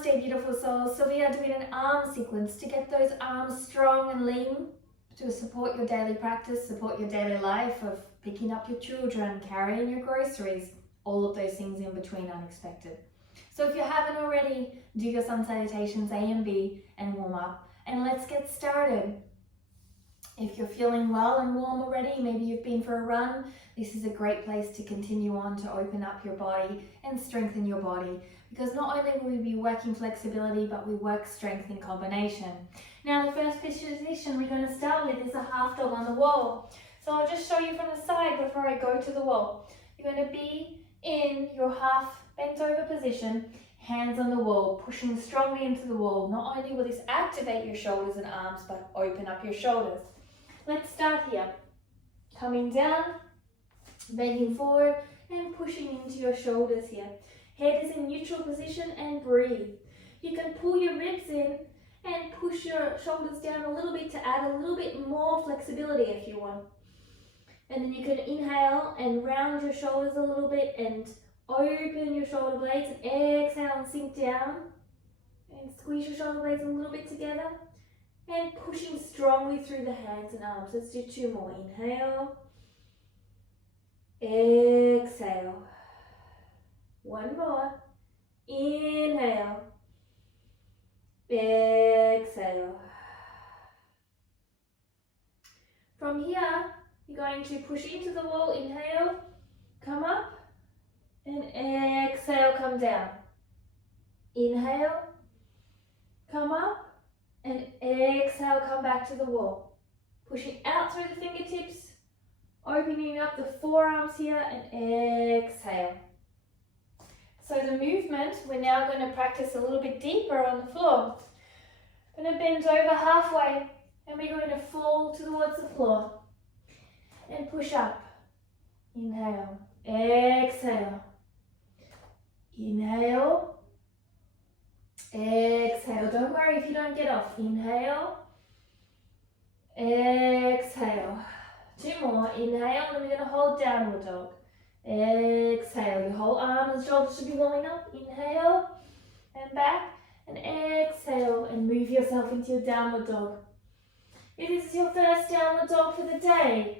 Namaste, beautiful souls. So we are doing an arm sequence to get those arms strong and lean to support your daily practice, support your daily life of picking up your children, carrying your groceries, all of those things in between unexpected. So if you haven't already, do your sun salutations A and B and warm up, and let's get started. If you're feeling well and warm already, maybe you've been for a run, this is a great place to continue on to open up your body and strengthen your body, because not only will we be working flexibility, but we work strength in combination. Now the first position we're going to start with is a half dog on the wall. So I'll just show you from the side before I go to the wall. You're going to be in your half bent over position, hands on the wall, pushing strongly into the wall. Not only will this activate your shoulders and arms, but open up your shoulders. Let's start here. Coming down, bending forward and pushing into your shoulders here. Head is in neutral position and breathe. You can pull your ribs in and push your shoulders down a little bit to add a little bit more flexibility if you want. And then you can inhale and round your shoulders a little bit and open your shoulder blades, and exhale and sink down and squeeze your shoulder blades a little bit together and pushing strongly through the hands and arms. Let's do two more. Inhale, exhale. One more. Inhale, exhale. From here, you're going to push into the wall. Inhale, come up, and exhale, come down. Inhale, come up, and exhale, come back to the wall. Pushing out through the fingertips, opening up the forearms here, and exhale. So the movement, we're now going to practice a little bit deeper on the floor. Going to bend over halfway, and we're going to fall towards the floor. And push up. Inhale, exhale. Inhale, exhale. Don't worry if you don't get off. Inhale, exhale. Two more. Inhale, and we're going to hold downward dog. Exhale. Your whole arms and shoulders should be rolling up. Inhale, and back, and exhale, and move yourself into your downward dog. If this is your first downward dog for the day,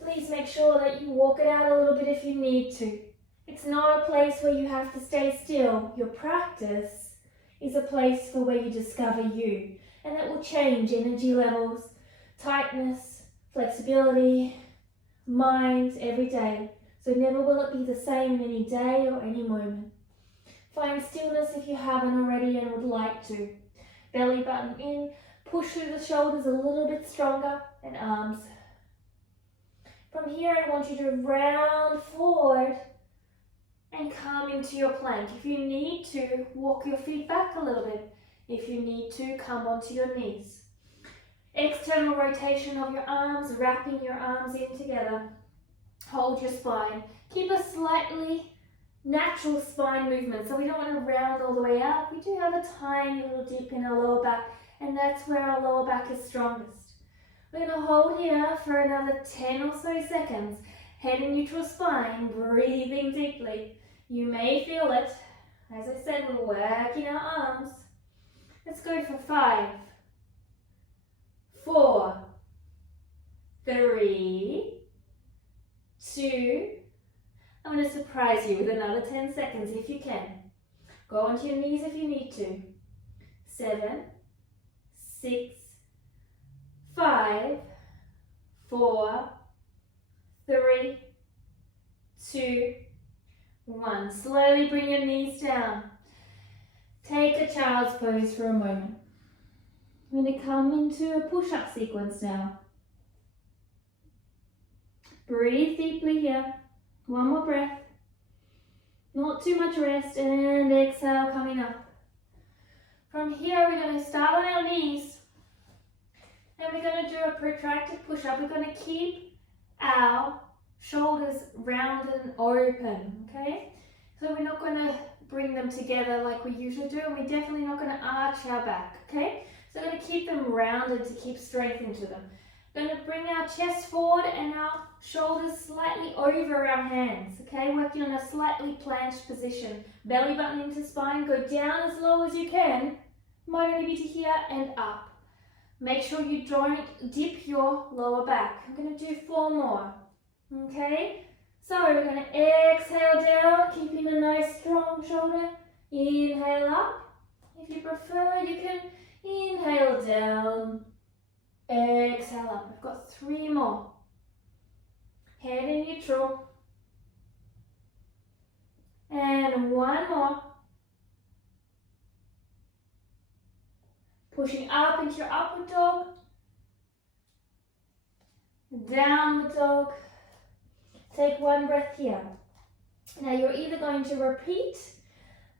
please make sure that you walk it out a little bit if you need to. It's not a place where you have to stay still. Your practice is a place for where you discover you, and that will change energy levels, tightness, flexibility, mind every day. So never will it be the same in any day or any moment. Find stillness if you haven't already and would like to. Belly button in, push through the shoulders a little bit stronger, and arms. From here, I want you to round forward and come into your plank. If you need to, walk your feet back a little bit. If you need to, come onto your knees. External rotation of your arms, wrapping your arms in together. Hold your spine. Keep a slightly natural spine movement, so we don't want to round all the way up. We do have a tiny little dip in our lower back, and that's where our lower back is strongest. We're going to hold here for another 10 or so seconds. Head in neutral spine, breathing deeply. You may feel it. As I said, we're working our arms. Let's go for 5, 4, 3, 2. I'm going to surprise you with another 10 seconds if you can. Go onto your knees if you need to. 7, 6, 5, 4, 3, 2, 1. Slowly bring your knees down. Take a child's pose for a moment. I'm going to come into a push-up sequence now. Breathe deeply here. One more breath. Not too much rest, and exhale, coming up. From here, we're going to start on our knees. And we're going to do a protracted push-up. We're going to keep our shoulders round and open, okay? So we're not going to bring them together like we usually do, and we're definitely not going to arch our back, okay? So we're going to keep them rounded to keep strength into them. We're going to bring our chest forward and our shoulders slightly over our hands, okay? Working on a slightly planched position. Belly button into spine, go down as low as you can. Might only be to here and up. Make sure you don't dip your lower back. I'm going to do 4 more, okay? So we're going to exhale down, keeping a nice strong shoulder. Inhale up. If you prefer, you can inhale down. Exhale up. We've got 3 more. Head in neutral. And 1 more. Pushing up into your upward dog. Downward dog. Take 1 breath here. Now you're either going to repeat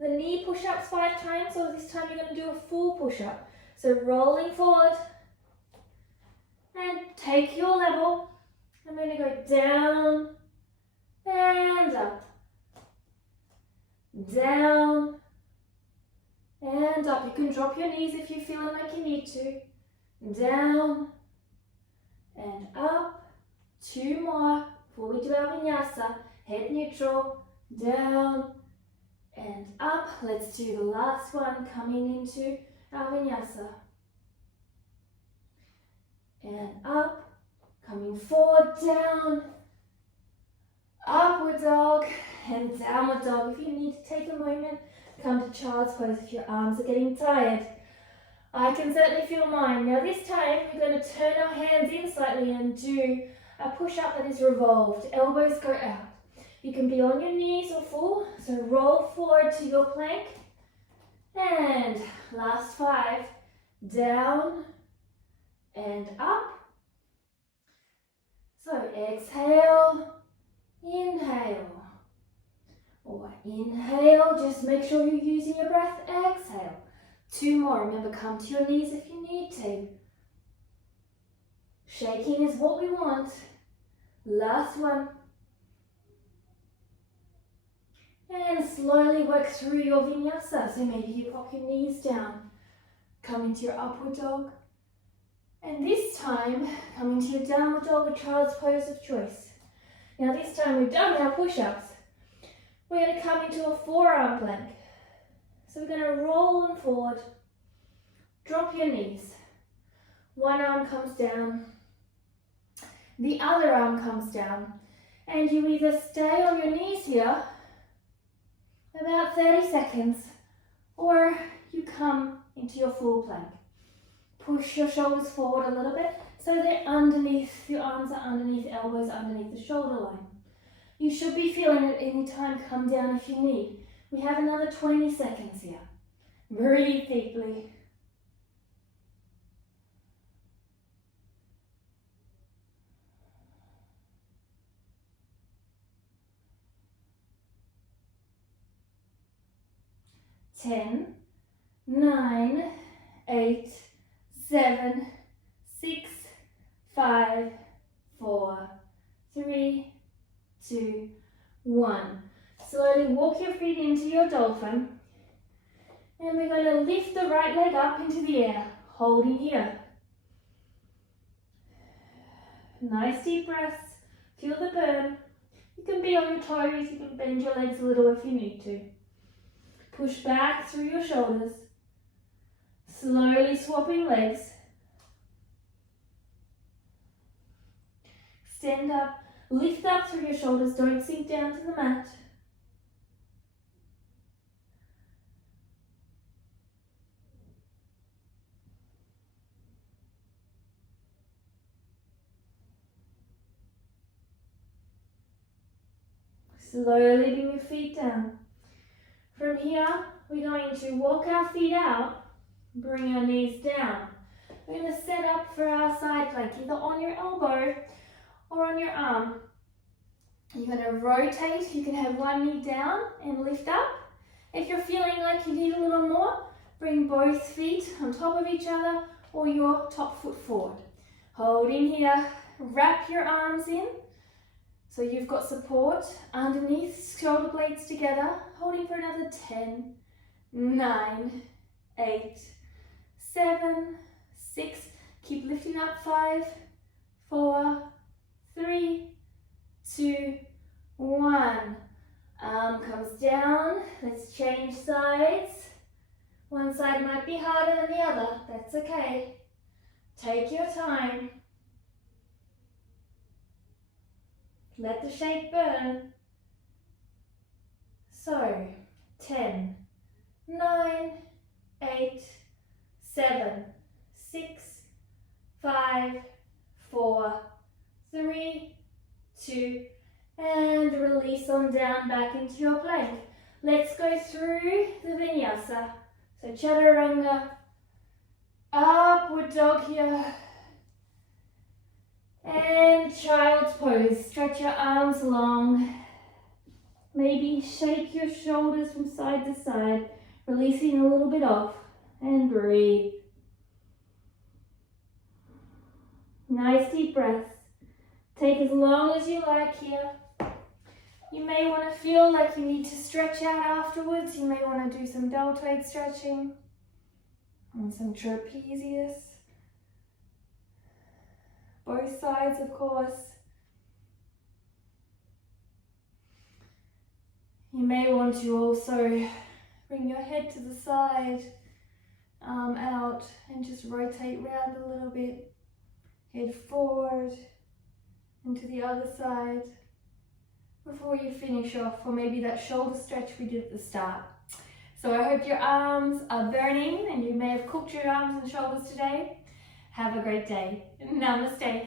the knee push-ups 5 times, or this time you're going to do a full push-up. So rolling forward. And take your level. I'm going to go down and up. Down and up. You can drop your knees if you're feeling like you need to. Down and up. 2 more before we do our vinyasa. Head neutral. Down and up. Let's do the last one coming into our vinyasa. And up, coming forward, down, upward dog, and downward dog. If you need to take a moment, come to child's pose if your arms are getting tired. I can certainly feel mine. Now this time, we're going to turn our hands in slightly and do a push-up that is revolved. Elbows go out. You can be on your knees or full, so roll forward to your plank. And last 5, down, and up. So exhale, inhale, or inhale, just make sure you're using your breath, exhale. 2 more, remember come to your knees if you need to. Shaking is what we want. Last one. And slowly work through your vinyasa, so maybe you pop your knees down, come into your upward dog. And this time, coming to your downward dog or child's pose of choice. Now this time we've done our push-ups. We're going to come into a forearm plank. So we're going to roll them forward. Drop your knees. One arm comes down. The other arm comes down. And you either stay on your knees here about 30 seconds, or you come into your full plank. Push your shoulders forward a little bit so they're underneath, your arms are underneath, elbows are underneath the shoulder line. You should be feeling it any time, come down if you need. We have another 20 seconds here. Breathe deeply. Ten, 9, 8, 7, 6, 5, 4, 3, 2, 1. Slowly walk your feet into your dolphin. And we're going to lift the right leg up into the air, holding here. Nice deep breaths. Feel the burn. You can be on your toes, you can bend your legs a little if you need to. Push back through your shoulders. Slowly swapping legs. Stand up, lift up through your shoulders, don't sink down to the mat. Slowly bring your feet down. From here, we're going to walk our feet out, bring our knees down. We're going to set up for our side plank, either on your elbow or on your arm. You're going to rotate. You can have one knee down and lift up. If you're feeling like you need a little more, bring both feet on top of each other or your top foot forward. Holding here, wrap your arms in. So you've got support underneath, shoulder blades together, holding for another 10, 9, 8, 7, 6, keep lifting up, 5, 4, 3, 2, 1. Arm comes down. Let's change sides. One side might be harder than the other. That's okay. Take your time. Let the shake burn. So, 10, 9, 8, 7, 6, 5, 4, 3, 2, and release on down back into your plank. Let's go through the vinyasa. So chaturanga, upward dog here, and child's pose. Stretch your arms long. Maybe shake your shoulders from side to side, releasing a little bit off, and breathe. Nice deep breaths. Take as long as you like here. You may want to feel like you need to stretch out afterwards. You may want to do some deltoid stretching and some trapezius. Both sides, of course. You may want to also bring your head to the side, arm out, and just rotate round a little bit. Head forward and to the other side before you finish off, or maybe that shoulder stretch we did at the start. So I hope your arms are burning and you may have cooked your arms and shoulders today. Have a great day. Namaste.